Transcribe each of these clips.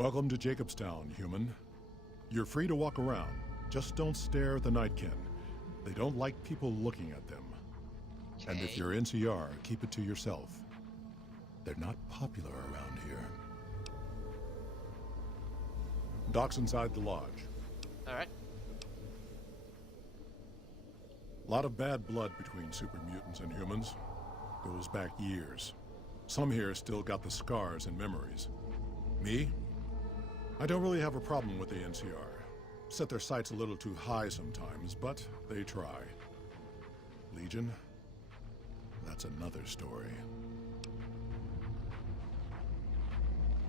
Welcome to Jacobstown, human. You're free to walk around. Just don't stare at the Nightkin. They don't like people looking at them. Okay. And if you're NCR, keep it to yourself. They're not popular around here. Doc's inside the lodge. Alright. A lot of bad blood between super mutants and humans. Goes back years. Some here still got the scars and memories. Me? I don't really have a problem with the NCR. Set their sights a little too high sometimes, but they try. Legion? That's another story.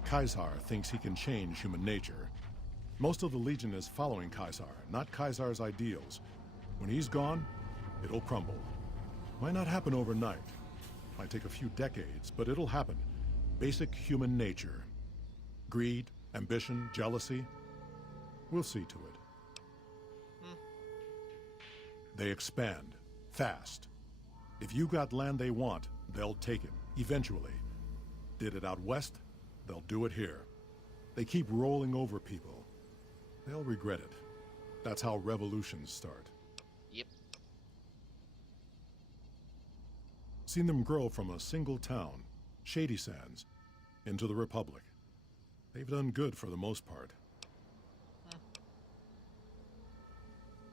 Caesar thinks he can change human nature. Most of the Legion is following Caesar, not Caesar's ideals. When he's gone, it'll crumble. Might not happen overnight. Might take a few decades, but it'll happen. Basic human nature. Greed, ambition, jealousy. We'll see to it. They expand. Fast. If you got land they want, they'll take it. Eventually. Did it out west, they'll do it here. They keep rolling over people. They'll regret it. That's how revolutions start. Yep. Seen them grow from a single town, Shady Sands, into the Republic. They've done good for the most part.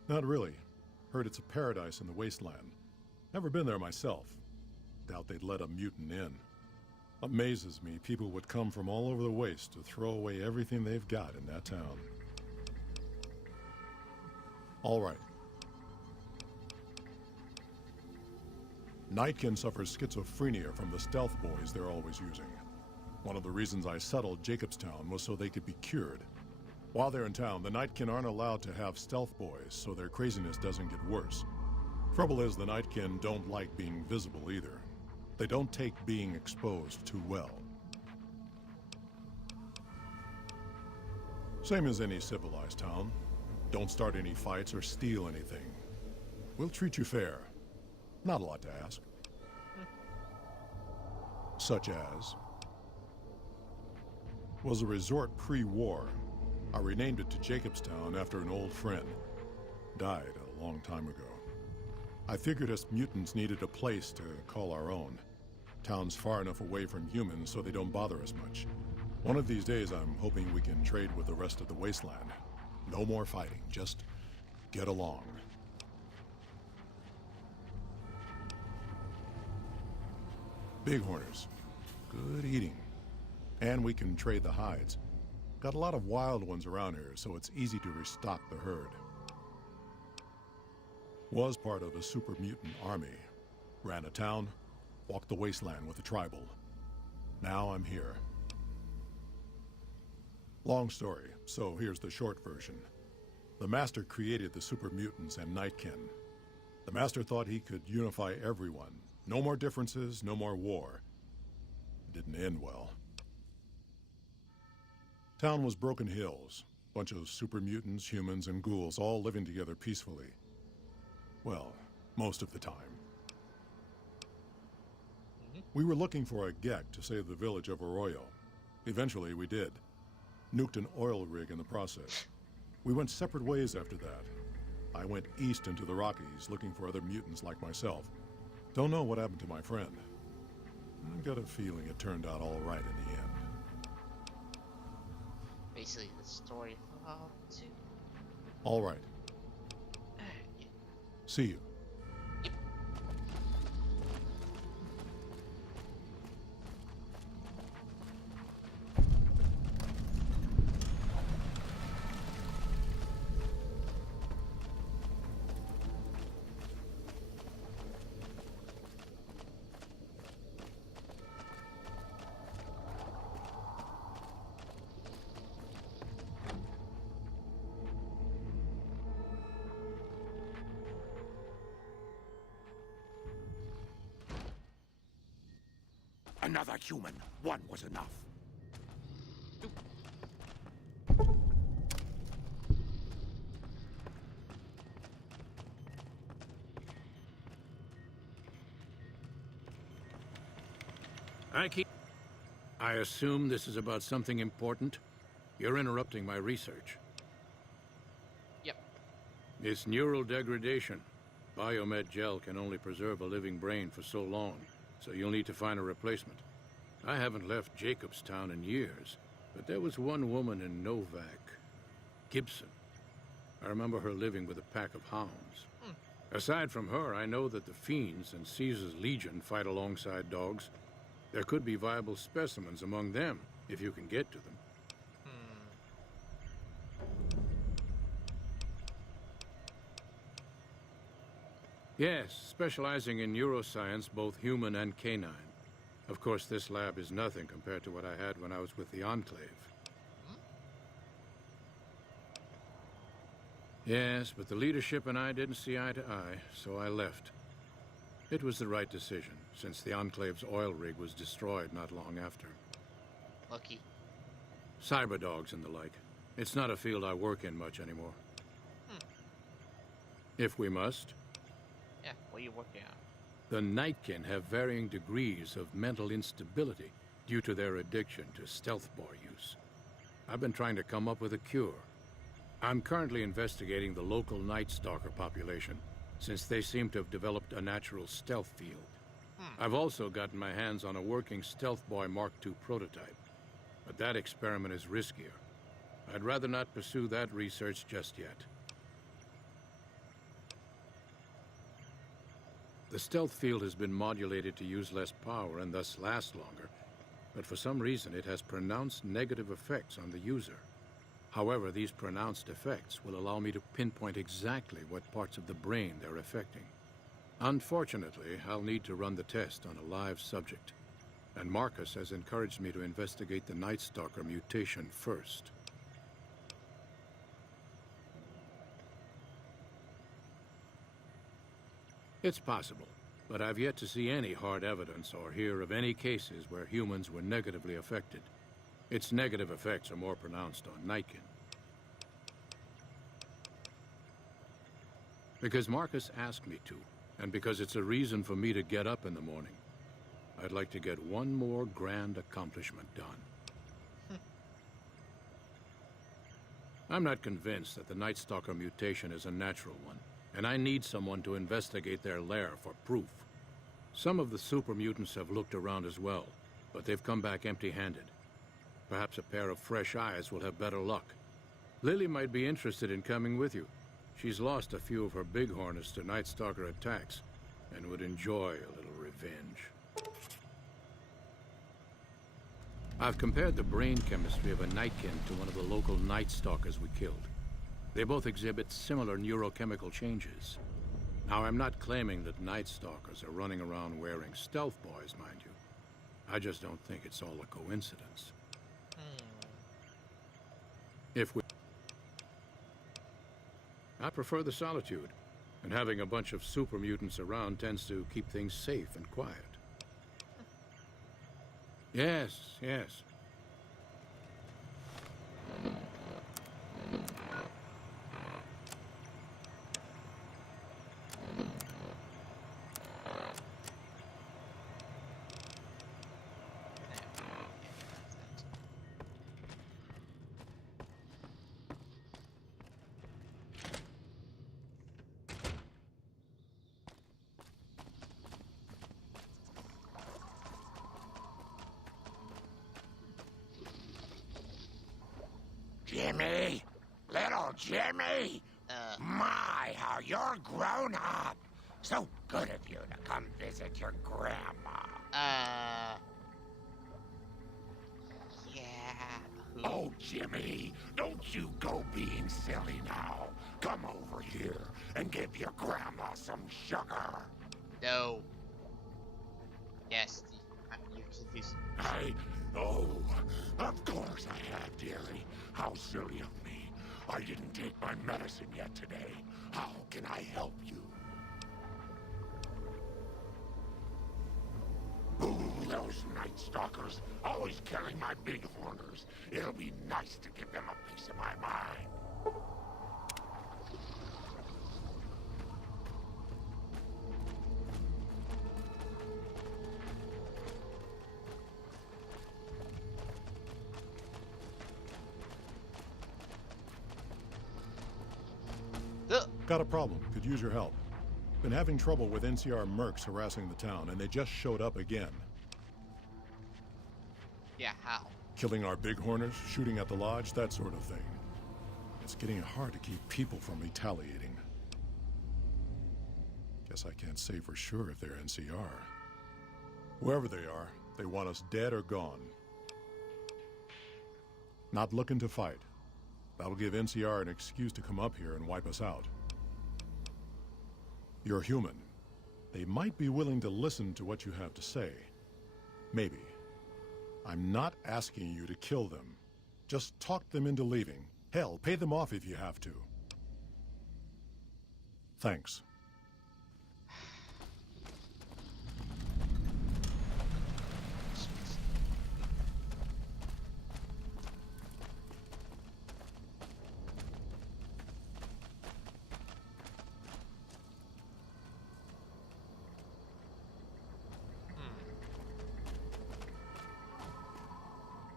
Not really. Heard it's a paradise in the wasteland. Never been there myself. Doubt they'd let a mutant in. Amazes me people would come from all over the waste to throw away everything they've got in that town. All right. Nightkin suffers schizophrenia from the stealth boys they're always using. One of the reasons I settled Jacobstown was so they could be cured. While they're in town, the Nightkin aren't allowed to have stealth boys, so their craziness doesn't get worse. Trouble is, the Nightkin don't like being visible either. They don't take being exposed too well. Same as any civilized town. Don't start any fights or steal anything. We'll treat you fair. Not a lot to ask. Such as... was a resort pre-war. I renamed it to Jacobstown after an old friend. Died a long time ago. I figured us mutants needed a place to call our own. Town's far enough away from humans so they don't bother us much. One of these days I'm hoping we can trade with the rest of the wasteland. No more fighting, just get along. Bighorners. Good eating. And we can trade the hides. Got a lot of wild ones around here, so it's easy to restock the herd. Was part of a super mutant army. Ran a town, walked the wasteland with a tribal. Now I'm here. Long story, so here's the short version. The Master created the super mutants and Nightkin. The Master thought he could unify everyone. No more differences, no more war. Didn't end well. Town was Broken Hills. Bunch of super mutants, humans, and ghouls all living together peacefully. Well, most of the time. We were looking for a Gek to save the village of Arroyo. Eventually, we did. Nuked an oil rig in the process. We went separate ways after that. I went east into the Rockies, looking for other mutants like myself. Don't know what happened to my friend. I got a feeling it turned out all right in the end. Basically, the story of Fallout 2. All right. Yeah. See you. Another human. One was enough. I assume this is about something important? You're interrupting my research. Yep. It's neural degradation. Biomed gel can only preserve a living brain for so long, so you'll need to find a replacement. I haven't left Jacobstown in years, but there was one woman in Novak, Gibson. I remember her living with a pack of hounds. Aside from her, I know that the Fiends and Caesar's Legion fight alongside dogs. There could be viable specimens among them, if you can get to them. Yes, specializing in neuroscience, both human and canine. Of course, this lab is nothing compared to what I had when I was with the Enclave. Yes, but the leadership and I didn't see eye to eye, so I left. It was the right decision, since the Enclave's oil rig was destroyed not long after. Lucky. Cyberdogs and the like. It's not a field I work in much anymore. If we must. Yeah, what are you working on? The Nightkin have varying degrees of mental instability due to their addiction to stealth boy use. I've been trying to come up with a cure. I'm currently investigating the local Night Stalker population, since they seem to have developed a natural stealth field. I've also gotten my hands on a working Stealth Boy Mark II prototype, but that experiment is riskier. I'd rather not pursue that research just yet. The stealth field has been modulated to use less power and thus last longer, but for some reason it has pronounced negative effects on the user. However, these pronounced effects will allow me to pinpoint exactly what parts of the brain they're affecting. Unfortunately, I'll need to run the test on a live subject, and Marcus has encouraged me to investigate the Night Stalker mutation first. It's possible, but I've yet to see any hard evidence or hear of any cases where humans were negatively affected. Its negative effects are more pronounced on Nightkin. Because Marcus asked me to, and because it's a reason for me to get up in the morning, I'd like to get one more grand accomplishment done. I'm not convinced that the Night Stalker mutation is a natural one, and I need someone to investigate their lair for proof. Some of the super mutants have looked around as well, but they've come back empty-handed. Perhaps a pair of fresh eyes will have better luck. Lily might be interested in coming with you. She's lost a few of her bighorners to Night Stalker attacks, and would enjoy a little revenge. I've compared the brain chemistry of a Nightkin to one of the local Night Stalkers we killed. They both exhibit similar neurochemical changes. Now, I'm not claiming that Night Stalkers are running around wearing stealth boys, mind you. I just don't think it's all a coincidence. I prefer the solitude, and having a bunch of super mutants around tends to keep things safe and quiet. Yes, yes. Jimmy? Little Jimmy? My, how you're grown up. So good of you to come visit your grandma. Yeah. Oh, Jimmy, don't you go being silly now. Come over here and give your grandma some sugar. No. Yes, you confused. Oh, of course I have, dearie. How silly of me. I didn't take my medicine yet today. How can I help you? Ooh, those Night Stalkers, always killing my bighorners. It'll be nice to give them a piece of my mind. Got a problem. Could use your help. Been having trouble with NCR mercs harassing the town, and they just showed up again. Yeah, how? Killing our bighorners, shooting at the lodge, that sort of thing. It's getting hard to keep people from retaliating. Guess I can't say for sure if they're NCR. Whoever they are, they want us dead or gone. Not looking to fight. That'll give NCR an excuse to come up here and wipe us out. You're human. They might be willing to listen to what you have to say. Maybe. I'm not asking you to kill them. Just talk them into leaving. Hell, pay them off if you have to. Thanks.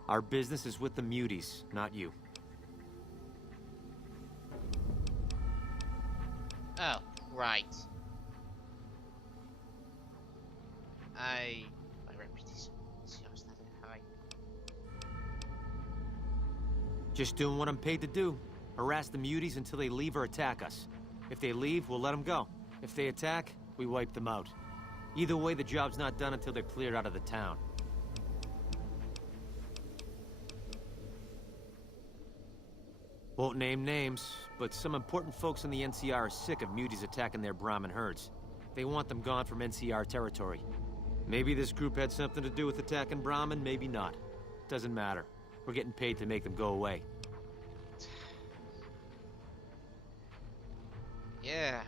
Our business is with the Muties, not you. Oh, right. My reputation shows that high. Just doing what I'm paid to do. Harass the Muties until they leave or attack us. If they leave, we'll let them go. If they attack, we wipe them out. Either way, the job's not done until they're cleared out of the town. Won't name names, but some important folks in the NCR are sick of Muties attacking their Brahmin herds. They want them gone from NCR territory. Maybe this group had something to do with attacking Brahmin, maybe not. Doesn't matter. We're getting paid to make them go away. Yeah,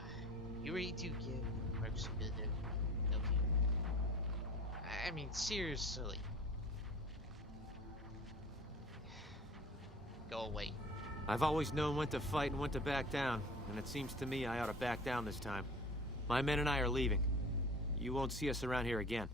you really do give mercs a bit of, don't you? I mean, seriously. Go away. I've always known when to fight and when to back down, and it seems to me I ought to back down this time. My men and I are leaving. You won't see us around here again.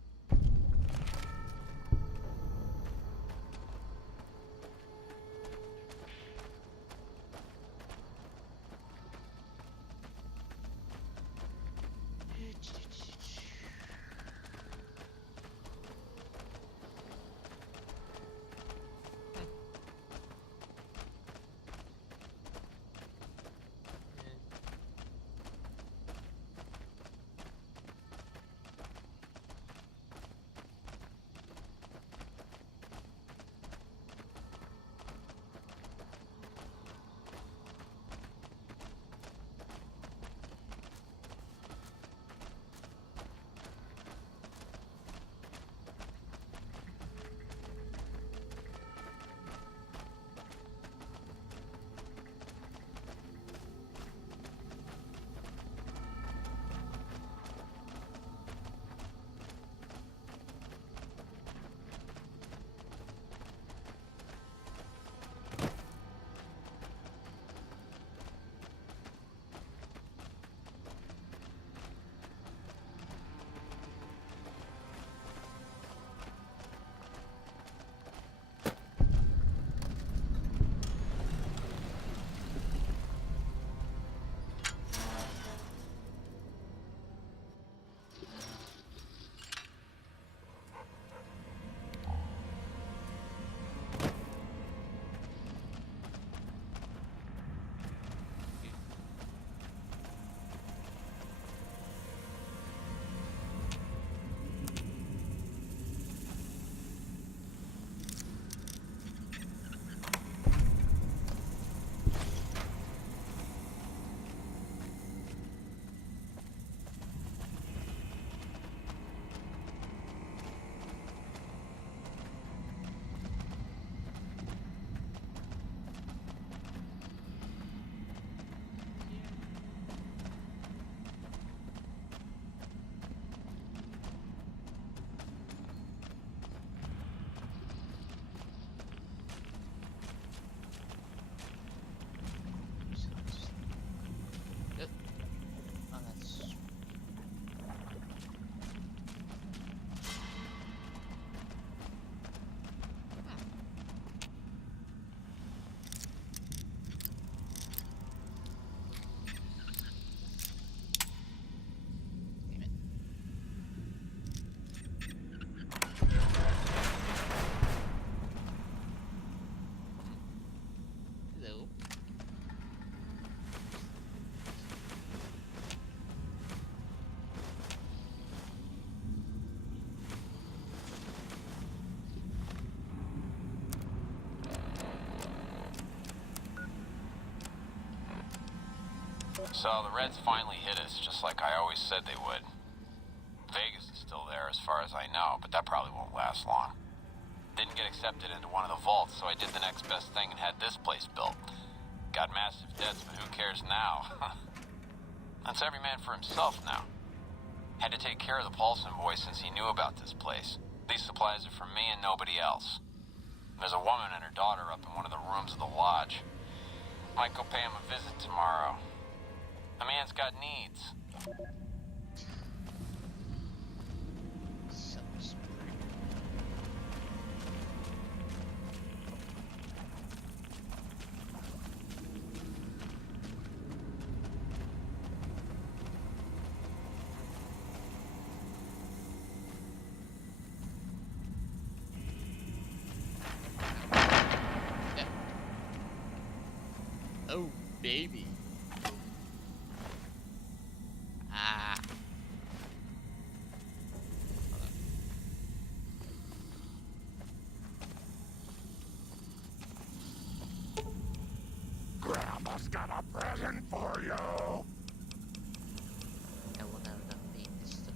So the Reds finally hit us, just like I always said they would. Vegas is still there as far as I know, but that probably won't last long. Didn't get accepted into one of the vaults, so I did the next best thing and had this place built. Got massive debts, but who cares now? That's every man for himself now. Had to take care of the Paulson boys since he knew about this place. These supplies are from me and nobody else. There's a woman and her daughter up in one of the rooms of the lodge. Might go pay him a visit tomorrow. The man's got needs. Oh, baby. Ah. Grandpa's got a present for you. I will never beat this stuff.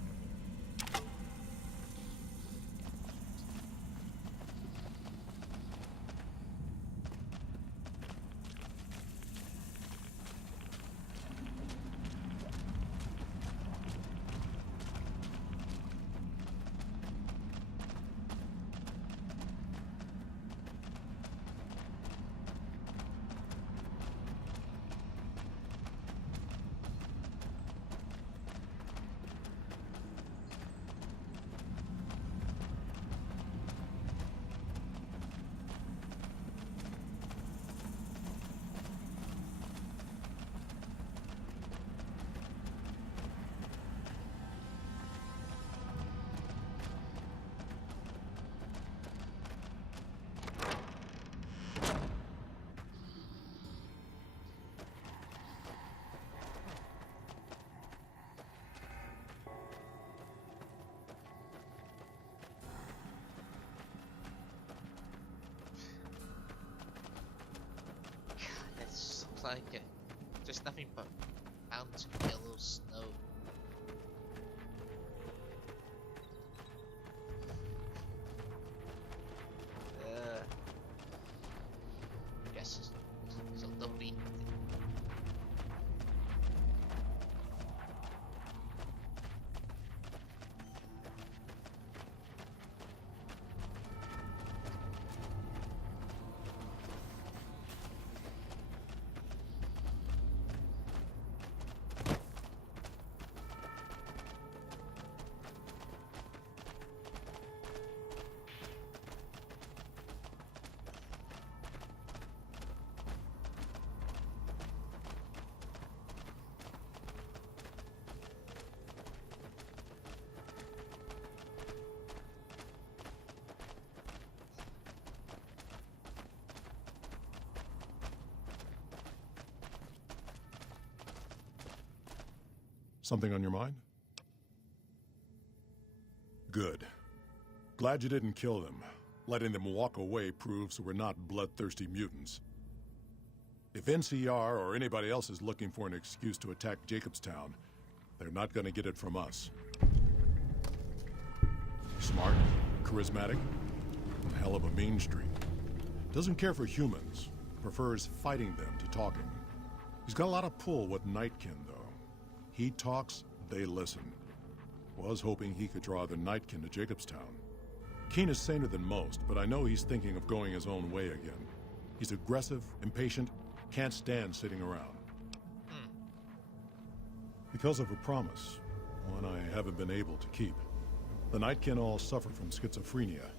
It's like just nothing but mountains and yellow snow. Guess so they'll be. Something on your mind? Good. Glad you didn't kill them. Letting them walk away proves we're not bloodthirsty mutants. If NCR or anybody else is looking for an excuse to attack Jacobstown, they're not gonna get it from us. Smart, charismatic, and hell of a mean streak. Doesn't care for humans, prefers fighting them to talking. He's got a lot of pull with Nightkin, though. He talks, they listen. Was hoping he could draw the Nightkin to Jacobstown. Keen is saner than most, but I know he's thinking of going his own way again. He's aggressive, impatient, can't stand sitting around. Because of a promise, one I haven't been able to keep. The Nightkin all suffer from schizophrenia.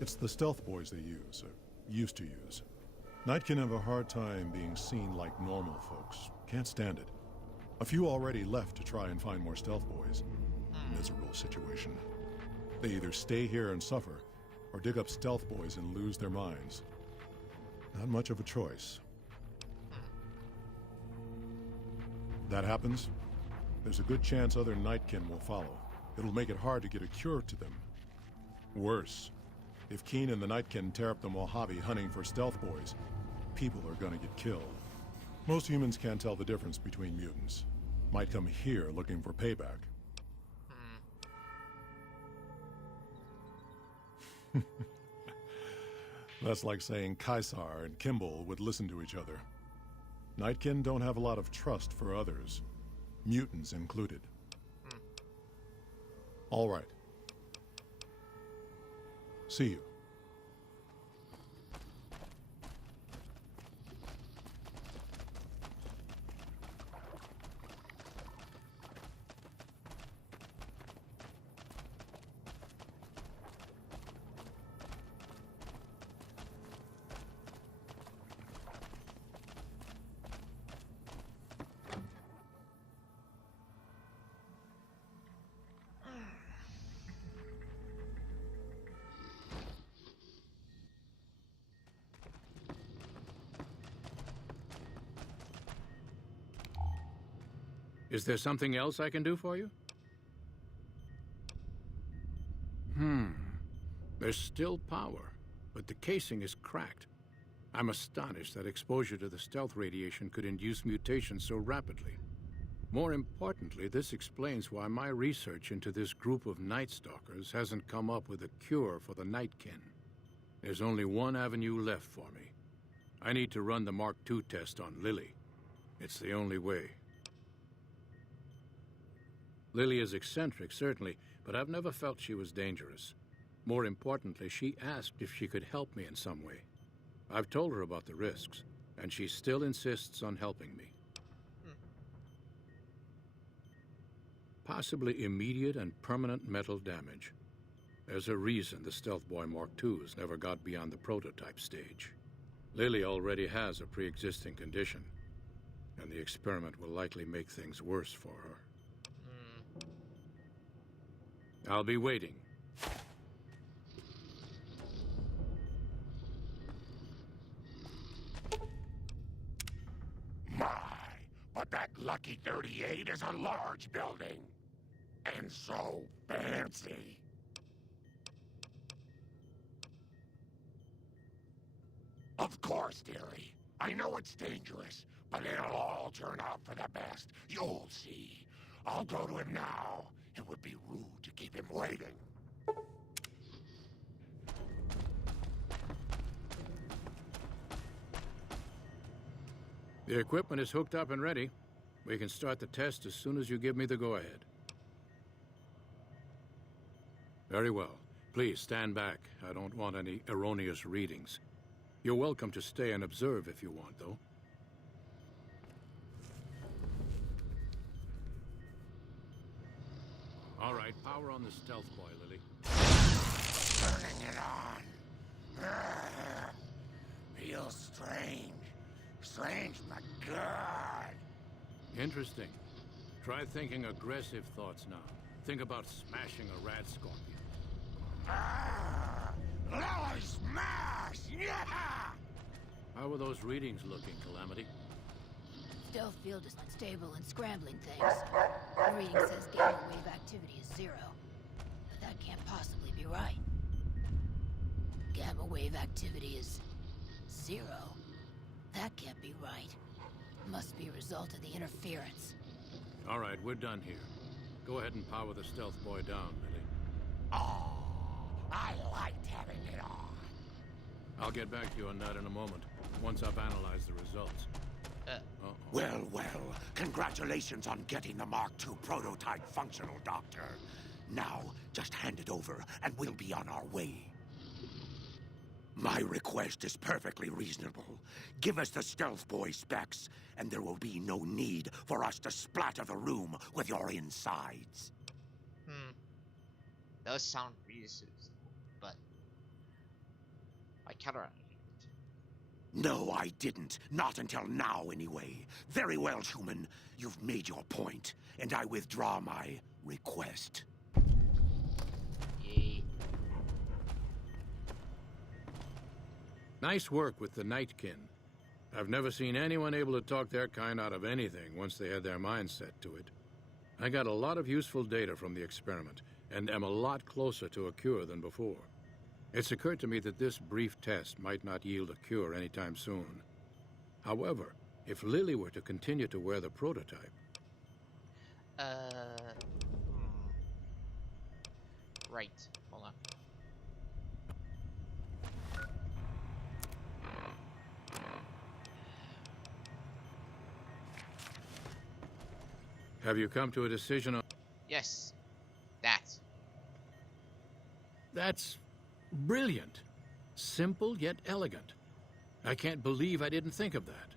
It's the stealth boys they use, or used to use. Nightkin have a hard time being seen like normal folks. Can't stand it. A few already left to try and find more stealth boys. Miserable situation. They either stay here and suffer, or dig up stealth boys and lose their minds. Not much of a choice. That happens, there's a good chance other Nightkin will follow. It'll make it hard to get a cure to them. Worse, if Keen and the Nightkin tear up the Mojave hunting for stealth boys, people are gonna get killed. Most humans can't tell the difference between mutants. Might come here looking for payback. That's like saying Caesar and Kimball would listen to each other. Nightkin don't have a lot of trust for others, mutants included. All right. See you. Is there something else I can do for you? There's still power, but the casing is cracked. I'm astonished that exposure to the stealth radiation could induce mutations so rapidly. More importantly, this explains why my research into this group of Night Stalkers hasn't come up with a cure for the Nightkin. There's only one avenue left for me. I need to run the Mark II test on Lily. It's the only way. Lily is eccentric, certainly, but I've never felt she was dangerous. More importantly, she asked if she could help me in some way. I've told her about the risks, and she still insists on helping me. Possibly immediate and permanent metal damage. There's a reason the Stealth Boy Mark IIs never got beyond the prototype stage. Lily already has a pre-existing condition, and the experiment will likely make things worse for her. I'll be waiting. My, but that Lucky 38 is a large building. And so fancy. Of course, dearie. I know it's dangerous, but it'll all turn out for the best. You'll see. I'll go to him now. It would be rude to keep him waiting. The equipment is hooked up and ready. We can start the test as soon as you give me the go-ahead. Very well. Please stand back. I don't want any erroneous readings. You're welcome to stay and observe if you want, though. All right, power on the Stealth Boy, Lily. Turning it on. Feels strange. Strange but good. Interesting. Try thinking aggressive thoughts now. Think about smashing a rat scorpion. Lily smash! Yeah! How are those readings looking, Calamity? Stealth field is unstable and scrambling things. The reading says gamma wave activity is 0. But that can't possibly be right. Gamma wave activity is 0. That can't be right. Must be a result of the interference. All right, we're done here. Go ahead and power the Stealth Boy down, Lily. Oh, I liked having it on. I'll get back to you on that in a moment, once I've analyzed the results. Well, congratulations on getting the Mark II prototype functional, Doctor. Now, just hand it over, and we'll be on our way. My request is perfectly reasonable. Give us the Stealth Boy specs, and there will be no need for us to splatter the room with your insides. Those sound reasonable, but I counter. No, I didn't. Not until now, anyway. Very well, human. You've made your point, and I withdraw my request. Yay. Nice work with the Nightkin. I've never seen anyone able to talk their kind out of anything once they had their mind set to it. I got a lot of useful data from the experiment, and am a lot closer to a cure than before. It's occurred to me that this brief test might not yield a cure anytime soon. However, If Lily were to continue to wear the prototype, Right. Hold on. have you come to a decision on... Yes. That. That's brilliant. Simple yet elegant. I can't believe I didn't think of that.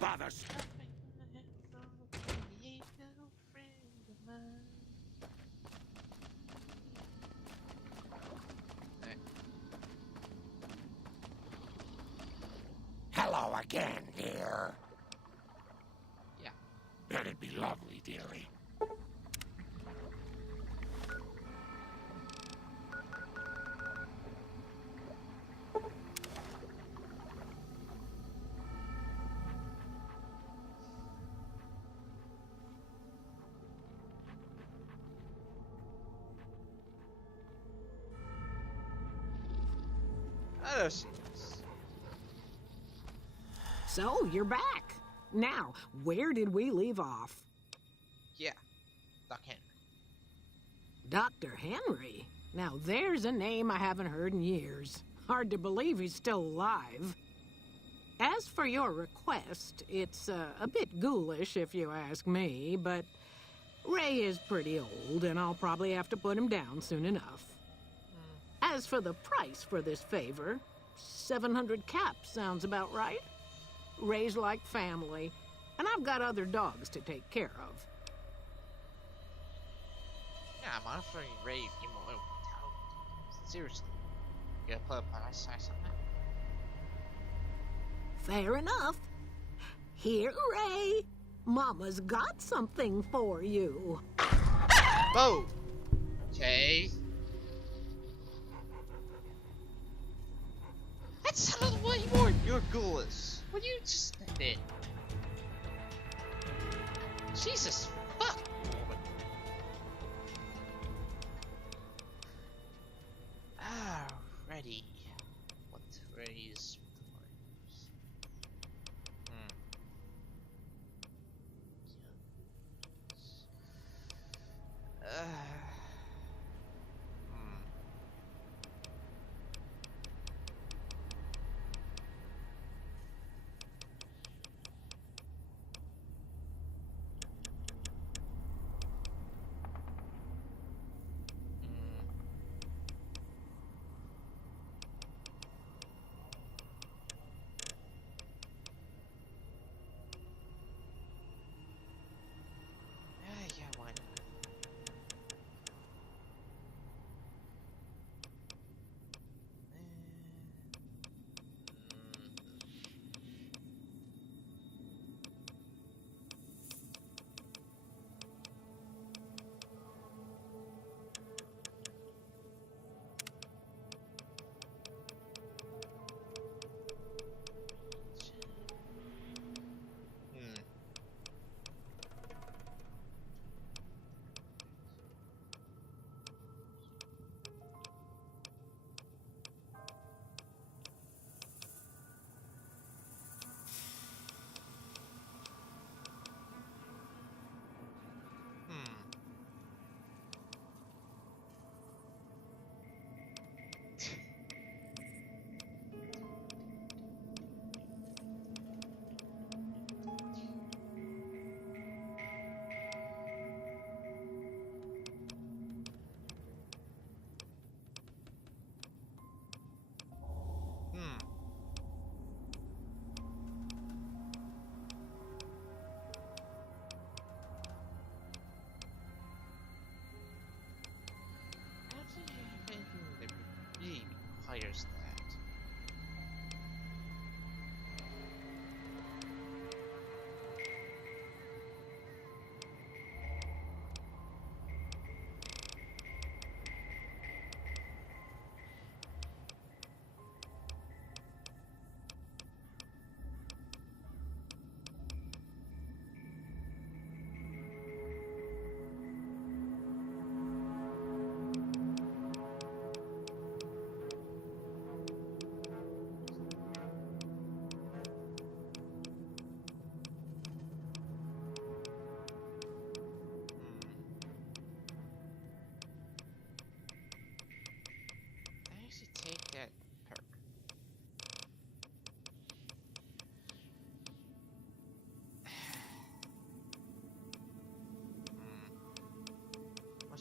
Bother. Hello again, dear. Yeah. That'd be lovely, dearie. I don't see this. So, you're back. Now, where did we leave off? Yeah. Doc Henry. Dr. Henry? Now, there's a name I haven't heard in years. Hard to believe he's still alive. As for your request, it's a bit ghoulish if you ask me, but Ray is pretty old, and I'll probably have to put him down soon enough. As for the price for this favor, 700 caps sounds about right. Ray's like family, and I've got other dogs to take care of. Yeah, I'm offering Ray a few more town. Seriously. You gotta put a price on something? Fair enough. Here, Ray. Mama's got something for you. Whoa! Okay. That sounded way more than your ghoulish. What you just did? Jesus fuck, woman. Alrighty. What Ray's price?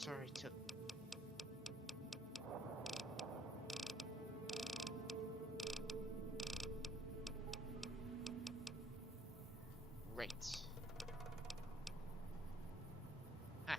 already took. Right. Ah.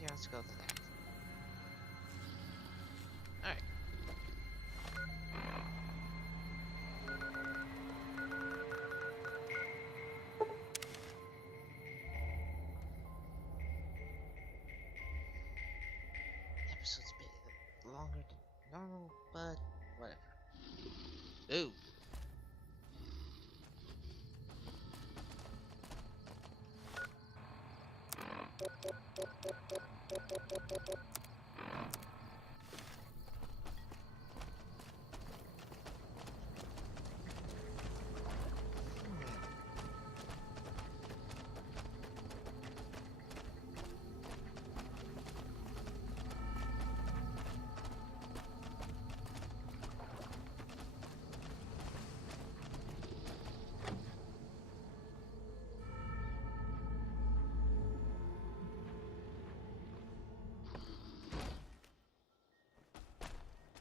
Yeah, let's go to that. Alright. Episode's a bit longer than normal, but whatever. Ooh.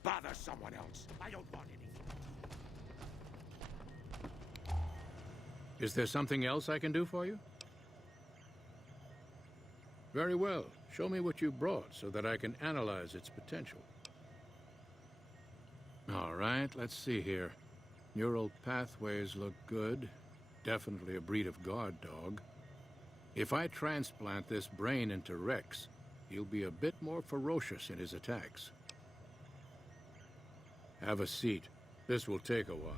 Bother someone else. I don't want anything. Is there something else I can do for you? Very well. Show me what you brought so that I can analyze its potential. All right, let's see here. Neural pathways look good. Definitely a breed of guard dog. If I transplant this brain into Rex, he'll be a bit more ferocious in his attacks. Have a seat. This will take a while.